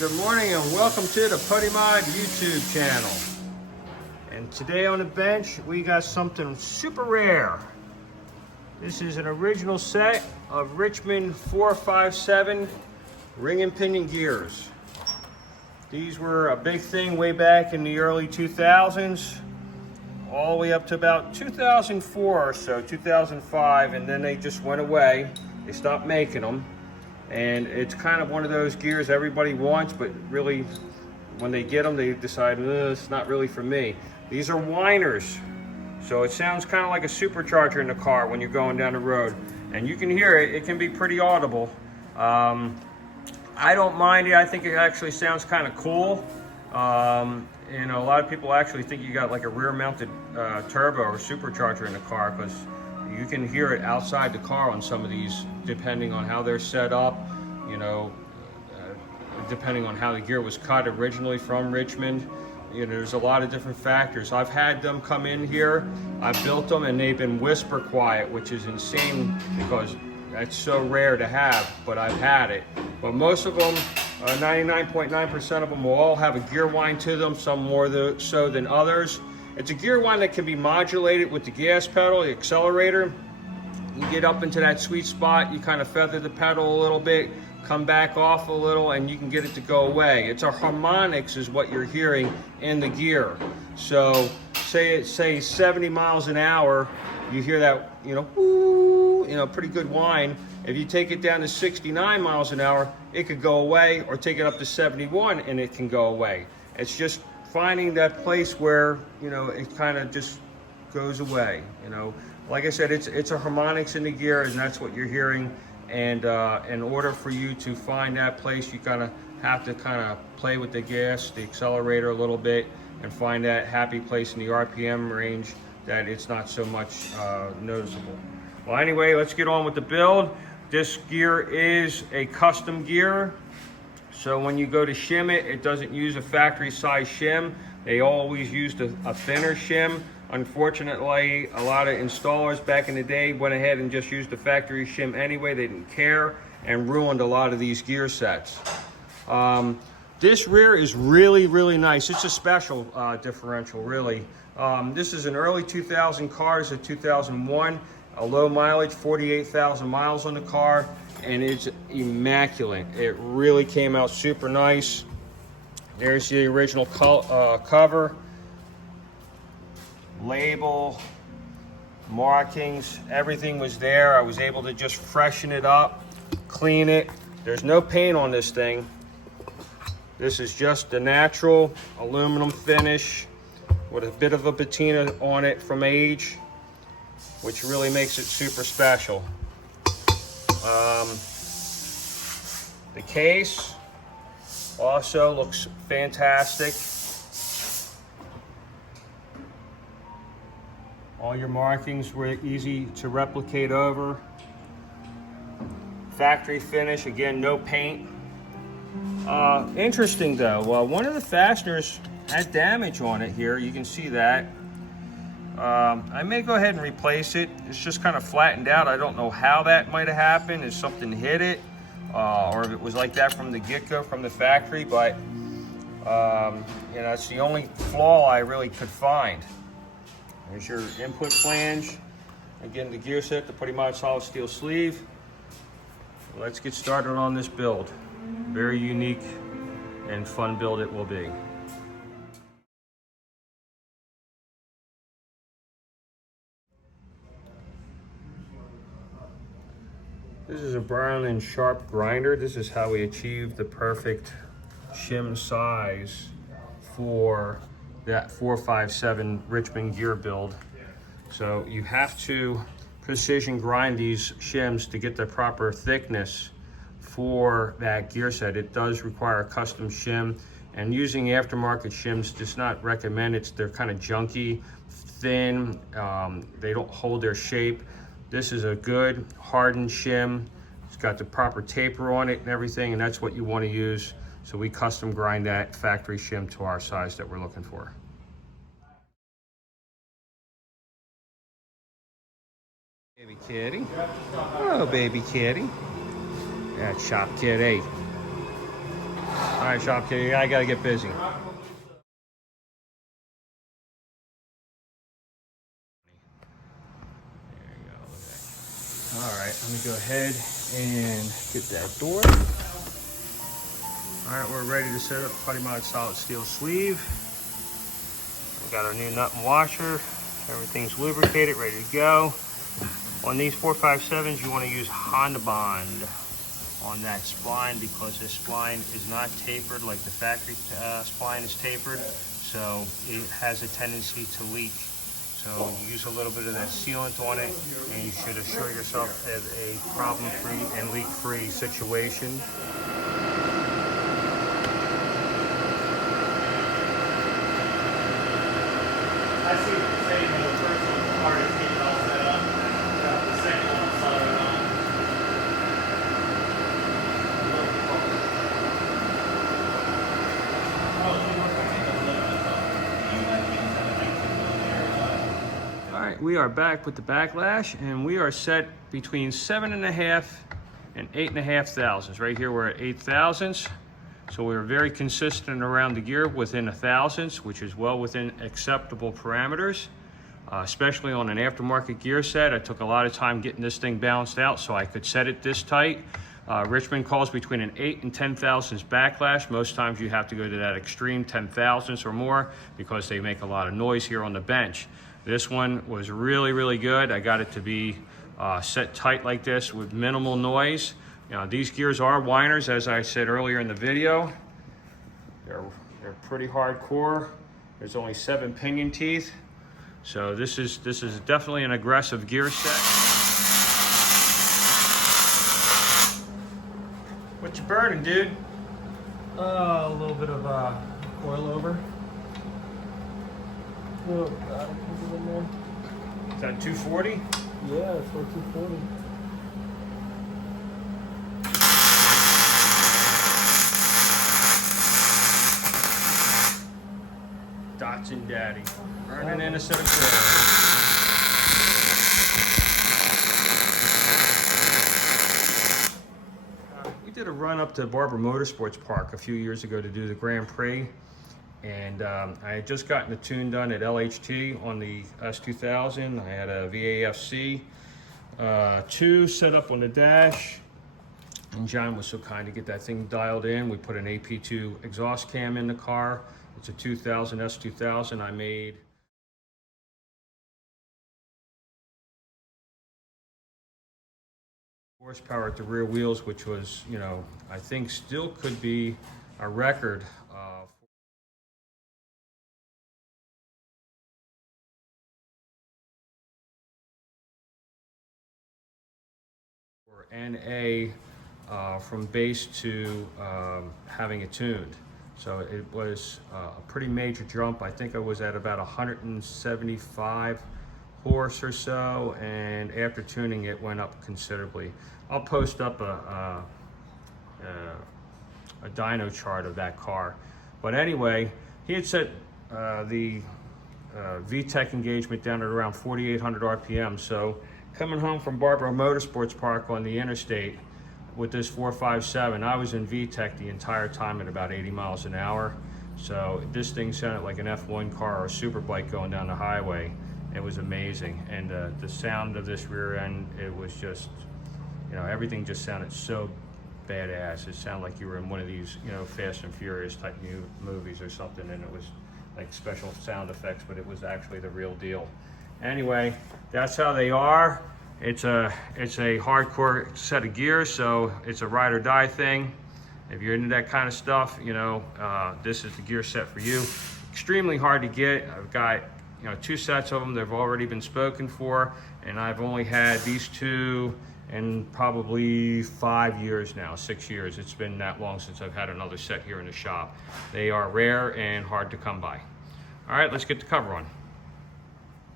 Good morning and welcome to the Putty Mod YouTube channel. And today on the bench we got something super rare. This is an original set of Richmond 457 ring and pinion gears. These were a big thing way back in the early 2000s, all the way up to about 2004 or so, 2005, and then they just went away. They stopped making them. And it's kind of one of those gears everybody wants, but really when they get them, they decide, it's not really for me. These are whiners. So it sounds kind of like a supercharger in the car when you're going down the road. And you can hear it, it can be pretty audible. I don't mind it, I think it actually sounds kind of cool. You know, a lot of people actually think you got like a rear mounted turbo or supercharger in the car, because you can hear it outside the car on some of these, depending on how they're set up, you know, depending on how the gear was cut originally from Richmond. You know, there's a lot of different factors. I've had them come in here, I've built them, and they've been whisper quiet, which is insane because that's so rare to have, but I've had it. But most of them, 99.9% of them will all have a gear whine to them, some more so than others. It's a gear whine that can be modulated with the gas pedal, the accelerator. You get up into that sweet spot, you kind of feather the pedal a little bit, come back off a little, and you can get it to go away. It's a harmonics is what you're hearing in the gear. So say 70 miles an hour, you hear that, woo, pretty good whine. If you take it down to 69 miles an hour, it could go away, or take it up to 71 and it can go away. It's just finding that place where, it kind of just goes away. Like I said, it's a harmonics in the gear, and that's what you're hearing. And in order for you to find that place, you kind of have to play with the gas, the accelerator a little bit, and find that happy place in the RPM range that it's not so much noticeable. Well, anyway, let's get on with the build. This gear is a custom gear. So when you go to shim it, it doesn't use a factory size shim. They always used a thinner shim. Unfortunately, a lot of installers back in the day went ahead and just used the factory shim anyway. They didn't care and ruined a lot of these gear sets. This rear is really, really nice. It's a special differential, really. This is an early 2000 car. It's a 2001, a low mileage, 48,000 miles on the car. And it's immaculate. It really came out super nice. There's the original cover, label, markings, everything was there. I was able to just freshen it up, clean it. There's no paint on this thing. This is just the natural aluminum finish with a bit of a patina on it from age, which really makes it super special. The case also looks fantastic. All your markings were easy to replicate over. Factory finish, again, no paint. Interesting though, one of the fasteners had damage on it here. You can see that. I may go ahead and replace it. It's just kind of flattened out. I don't know how that might have happened, if something hit it, or if it was like that from the get-go from the factory, but it's the only flaw I really could find. There's your input flange. Again, the gear set, the Putty Mod solid steel sleeve. Let's get started on this build. Very unique and fun build it will be. This is a Brown and Sharp grinder. This is how we achieve the perfect shim size for that 457 Richmond gear build. So you have to precision grind these shims to get the proper thickness for that gear set. It does require a custom shim, and using aftermarket shims just not recommended. They're kind of junky, thin, they don't hold their shape. This is a good hardened shim. It's got the proper taper on it and everything, and that's what you want to use. So we custom grind that factory shim to our size that we're looking for. Baby kitty. Oh, baby kitty. Yeah, shop kitty. All right, shop kitty, I gotta get busy. All right, let me go ahead and get that door. All right, we're ready to set up Putty Mod solid steel sleeve. We got our new nut and washer. Everything's lubricated, ready to go. On these 457s, you want to use Honda Bond on that spline because this spline is not tapered like the factory spline is tapered, so it has a tendency to leak. So you use a little bit of that sealant on it, and you should assure yourself of a problem-free and leak-free situation. I see what you're saying, the first one part is getting all set up, the second one soldered on. Alright, we are back with the backlash, and we are set between 7.5 and 8.5 thousandths. Right here we're at 8 thousandths. So we're very consistent around the gear within 1/1000ths, which is well within acceptable parameters, especially on an aftermarket gear set. I took a lot of time getting this thing balanced out so I could set it this tight. Richmond calls between an 8 and 10 thousandths backlash. Most times you have to go to that extreme 10 thousandths or more because they make a lot of noise here on the bench. This one was really, really good. I got it to be set tight like this with minimal noise. You know, these gears are whiners, as I said earlier in the video. They're pretty hardcore. There's only 7 pinion teeth. So this is definitely an aggressive gear set. What you burning, dude? A little bit of coil over. Oh God, I in there. Is that 240? Yeah, it's for 240. Dotson Daddy. Burning in a set of coil. We did a run up to Barber Motorsports Park a few years ago to do the Grand Prix. And I had just gotten the tune done at LHT on the S2000. I had a VAFC 2 set up on the dash. And John was so kind to get that thing dialed in. We put an AP2 exhaust cam in the car. It's a 2000 S2000 I made. Horsepower at the rear wheels, which was, you know, I think still could be a record for NA from base to having it tuned. So it was a pretty major jump. I think I was at about 175 horse or so, and after tuning it went up considerably. I'll post up a dyno chart of that car. But anyway, he had set the VTEC engagement down at around 4,800 RPM. So coming home from Barber Motorsports Park on the interstate with this 457, I was in VTEC the entire time at about 80 miles an hour. So this thing sounded like an F1 car or a super bike going down the highway. It was amazing. And the sound of this rear end, it was just, you know, everything just sounded so badass. It sounded like you were in one of these, you know, Fast and Furious type new movies or something, and it was like special sound effects, but it was actually the real deal. Anyway, that's how they are. It's a hardcore set of gears, so it's a ride or die thing. If you're into that kind of stuff, you know, this is the gear set for you. Extremely hard to get. I've got, you know, 2 sets of them. They've already been spoken for, and I've only had these 2 in probably 5 years now, 6 years. It's been that long since I've had another set here in the shop. They are rare and hard to come by. All right, let's get the cover on.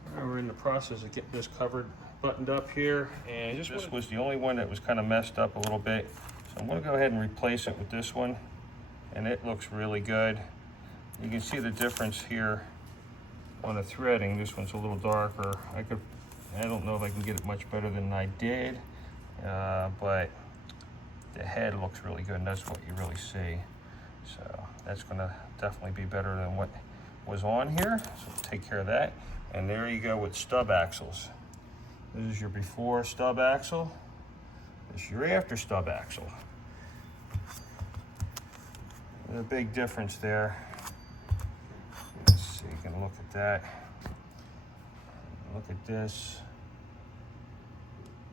All right, we're in the process of getting this cover buttoned up here, and this was the only one that was kind of messed up a little bit. So I'm gonna go ahead and replace it with this one, and it looks really good. You can see the difference here on the threading. This one's a little darker. I don't know if I can get it much better than I did, but the head looks really good, and that's what you really see. So that's gonna definitely be better than what was on here. So we'll take care of that. And there you go with stub axles. This is your before stub axle. This is your after stub axle. There's a big difference there. Let's see, you can look at that. Look at this,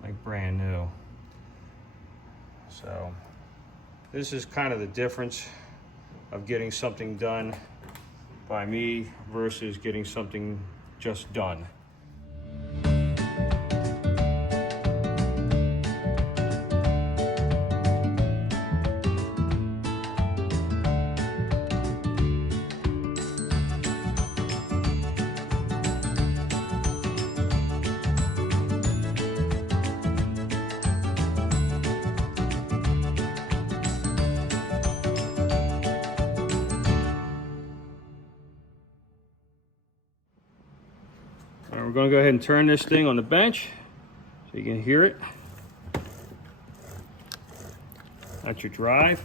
like brand new. So this is kind of the difference of getting something done by me versus getting something just done. We're going to go ahead and turn this thing on the bench so you can hear it. That's your drive.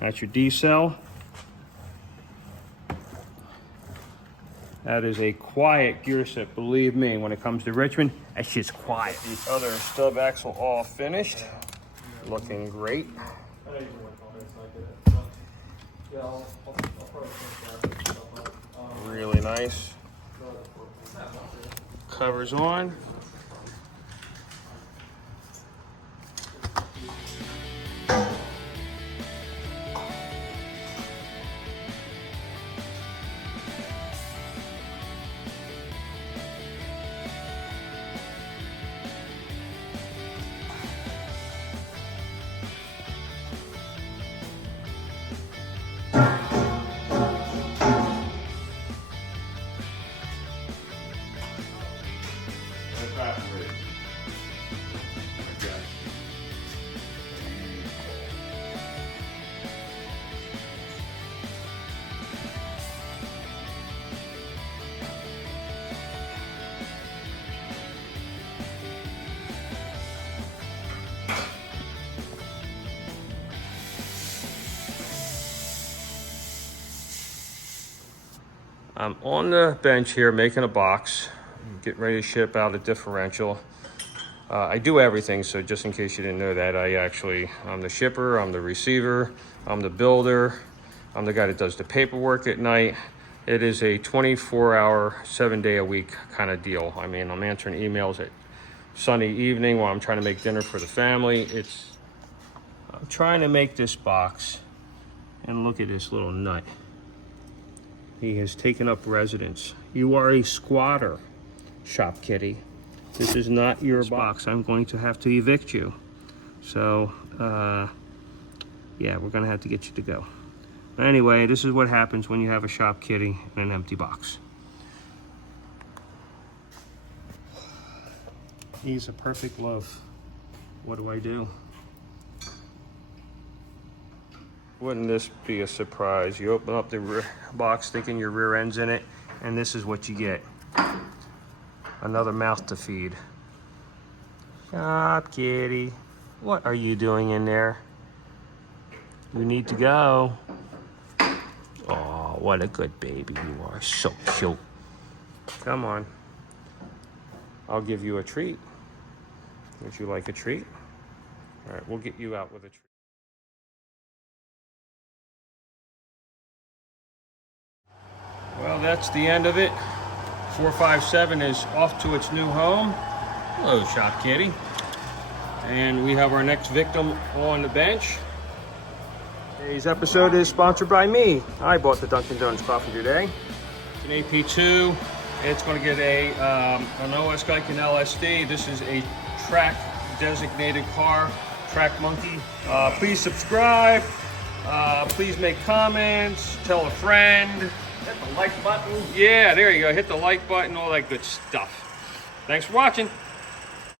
That's your D-cell. That is a quiet gear set, believe me. When it comes to Richmond, that's just quiet. The other stub axle all finished. Looking great. Really nice. Covers on. I'm on the bench here making a box, getting ready to ship out a differential. I do everything, so just in case you didn't know that, I'm the shipper, I'm the receiver, I'm the builder, I'm the guy that does the paperwork at night. It is a 24-hour, 7-day-a-week kind of deal. I mean, I'm answering emails at Sunday evening while I'm trying to make dinner for the family. I'm trying to make this box, and look at this little nut. He has taken up residence. You are a squatter, shop kitty. This is not your box. I'm going to have to evict you. So, yeah, we're gonna have to get you to go. Anyway, this is what happens when you have a shop kitty and an empty box. He's a perfect loaf. What do I do? Wouldn't this be a surprise? You open up the box thinking your rear end's in it, and this is what you get. Another mouth to feed. Shop kitty. What are you doing in there? You need to go. Oh, what a good baby you are. So cute. Come on. I'll give you a treat. Would you like a treat? All right, we'll get you out with a treat. Well, that's the end of it. 457 is off to its new home. Hello, shop kitty. And we have our next victim on the bench. Today's episode is sponsored by me. I bought the Dunkin' Donuts coffee today. It's an AP2. It's going to get an OS Geiken LSD. This is a track designated car, Track Monkey. Please subscribe. Please make comments. Tell a friend. Hit the like button. Yeah, there you go. Hit the like button, all that good stuff. Thanks for watching.